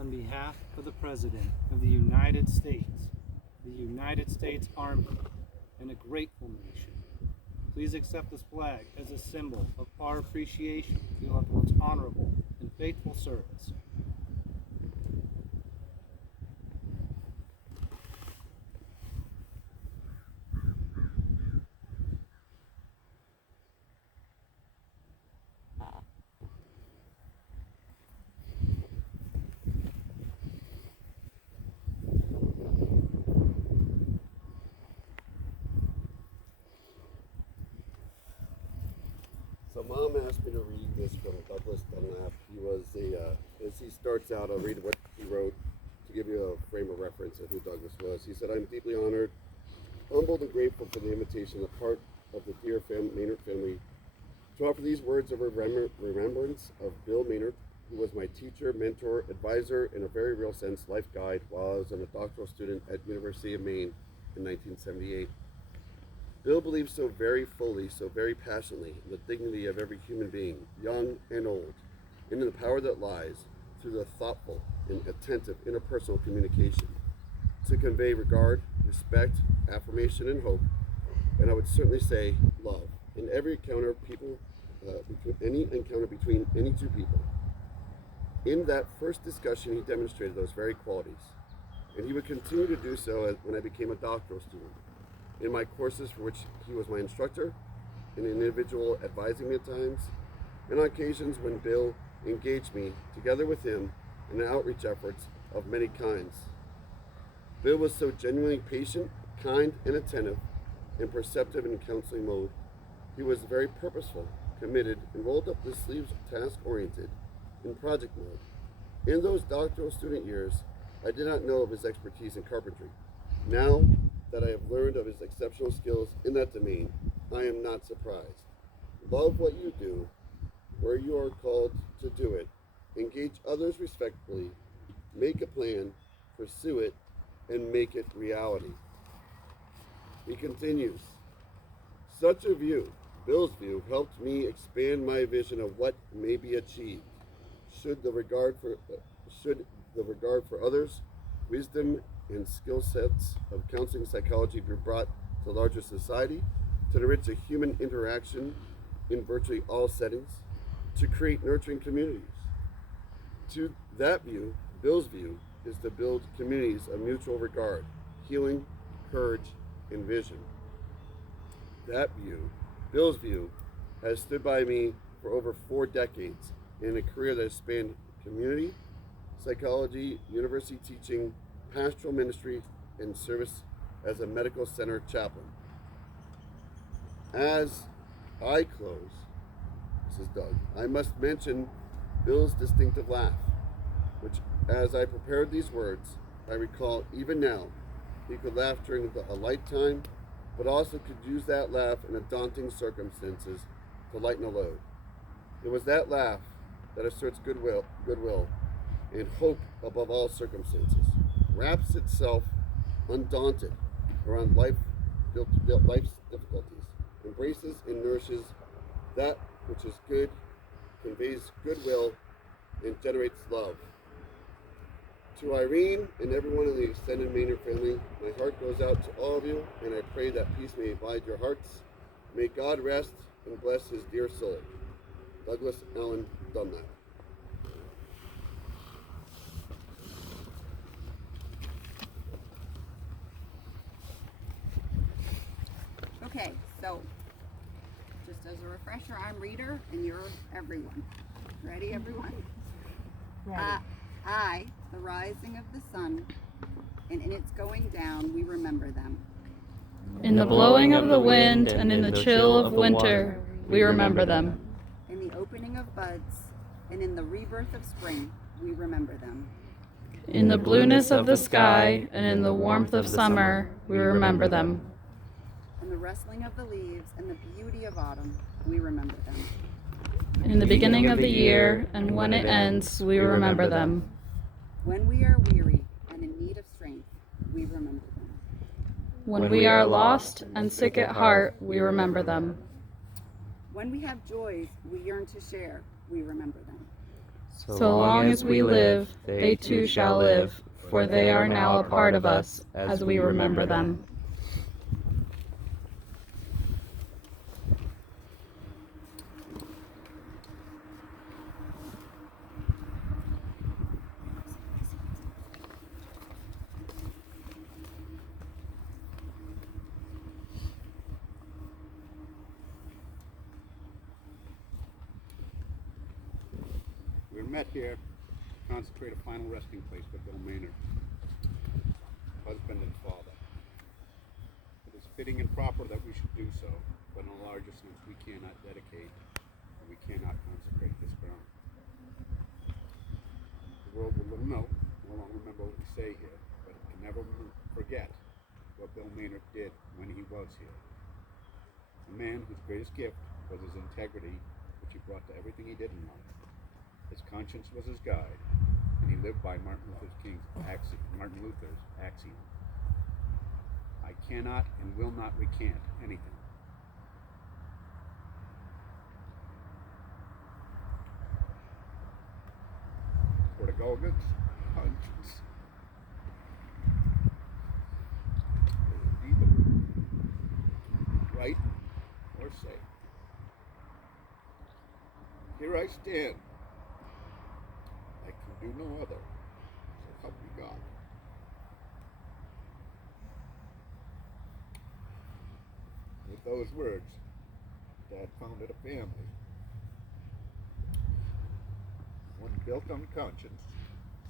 on behalf of the President of the United States Army, and a grateful nation, please accept this flag as a symbol of our appreciation for your loved one's honorable and faithful service. So Mom asked me to read this from Douglas Dunlap. As he starts out, I'll read what he wrote to give you a frame of reference of who Douglas was. He said, "I'm deeply honored, humbled, and grateful for the invitation on the part of the dear Mehnert family to offer these words of remembrance of Bill Mehnert, who was my teacher, mentor, advisor, in a very real sense, life guide while I was a doctoral student at University of Maine in 1978. Bill believed so very fully, so very passionately in the dignity of every human being, young and old, and in the power that lies through the thoughtful and attentive interpersonal communication to convey regard, respect, affirmation, and hope, and I would certainly say love, in every encounter between any two people. In that first discussion, he demonstrated those very qualities, and he would continue to do so when I became a doctoral student. In my courses for which he was my instructor, an individual advising me at times, and on occasions when Bill engaged me together with him in outreach efforts of many kinds. Bill was so genuinely patient, kind, and attentive, and perceptive in counseling mode. He was very purposeful, committed, and rolled up his sleeves, task-oriented, in project mode. In those doctoral student years, I did not know of his expertise in carpentry. Now that I have learned of his exceptional skills in that domain, I am not surprised. Love what you do, where you are called to do it. Engage others respectfully, make a plan, pursue it, and make it reality." He continues, "Such a view, Bill's view, helped me expand my vision of what may be achieved. Should the regard for others, wisdom, and skill sets of counseling psychology be brought to larger society, to enrich a human interaction in virtually all settings, to create nurturing communities. To that view, Bill's view is to build communities of mutual regard, healing, courage, and vision. That view, Bill's view, has stood by me for over 4 decades in a career that has spanned community, psychology, university teaching, pastoral ministry, and service as a medical center chaplain. As I close," this is Doug, "I must mention Bill's distinctive laugh, which, as I prepared these words, I recall even now, he could laugh during a light time, but also could use that laugh in daunting circumstances to lighten a load. It was that laugh that asserts goodwill, and hope above all circumstances, wraps itself undaunted around life's difficulties, embraces and nourishes that which is good, conveys goodwill, and generates love. To Irene and everyone in the extended Mehnert family, my heart goes out to all of you, and I pray that peace may abide your hearts. May God rest and bless his dear soul. Douglas Allen Dunlap." Okay, so just as a refresher, I'm Reader and you're everyone. Ready, everyone? Ready. I, the rising of the sun, and in its going down, we remember them. In the blowing of the wind and in the chill of winter, we remember them. In the opening of buds and in the rebirth of spring, we remember them. In the blueness of the sky and in the warmth of summer, we remember them. In the rustling of the leaves and the beauty of autumn, we remember them. In the beginning of the year and when it ends, we remember them. When we are weary and in need of strength, we remember them. When we are lost and sick at heart, we remember them. When we have joys we yearn to share, we remember them. So long as we live, they too shall live, for they are now a part of us, as we remember them. We're met here to consecrate a final resting place for Bill Mehnert, husband and father. It is fitting and proper that we should do so, but in a larger sense, we cannot dedicate and we cannot consecrate this ground. The world will no longer remember what we say here, but it can never forget what Bill Mehnert did when he was here. A man whose greatest gift was his integrity, which he brought to everything he did in life. His conscience was his guide, and he lived by Martin Luther's axiom. I cannot and will not recant anything. For the Golgot's conscience is either right or safe. Here I stand. I can do no other. So help me God. With those words, Dad founded a family. One built on conscience,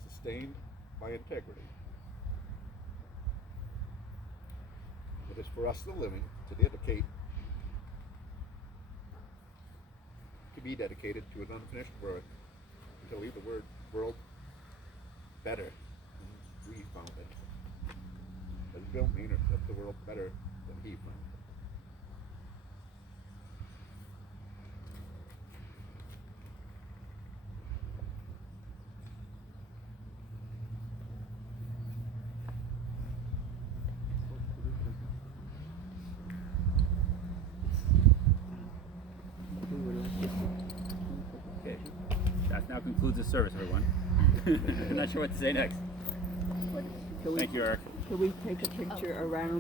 sustained by integrity. It is for us, the living, to be dedicated to his unfinished work, and to leave the world better than we found it. As Bill Mehnert left the world better than he found it. Okay, that now concludes the service, everyone. I'm not sure what to say next. Thank you, Eric. Can we take a picture around